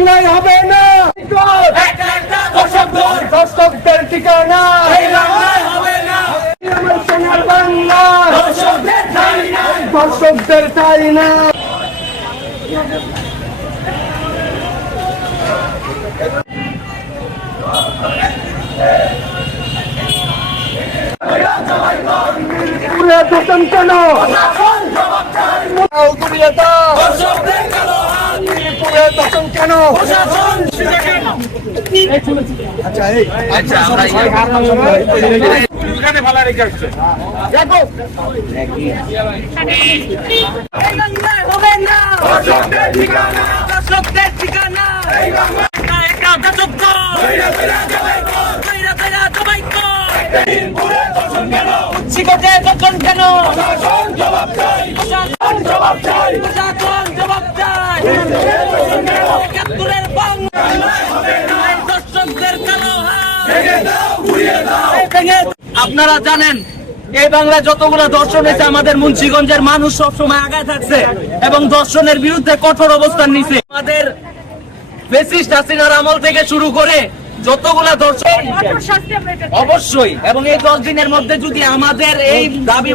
বাংলায় হবে না দর্শকদের ঠিকানা আমার সোনার বাংলা দর্শকদের ঠাই না। মিরপুরে দোষণ কেন? ঘুরিয়ে দাও। মিরপুরে দোষণ কেন? আপনারা জানেন এই বাংলায় যতগুলো দর্শন হয়েছে আমাদের মুন্সিগঞ্জের মানুষ সবসময় আগায় থাকছে এবং দর্শনের বিরুদ্ধে কঠোর অবস্থান নিছে। আমাদের ফ্যাসিস্ট হাসিনার আমল থেকে শুরু করে যতগুলা দর্শন অবশ্যই এবং এই 10 দিনের মধ্যে যদি আমাদের এই দাবি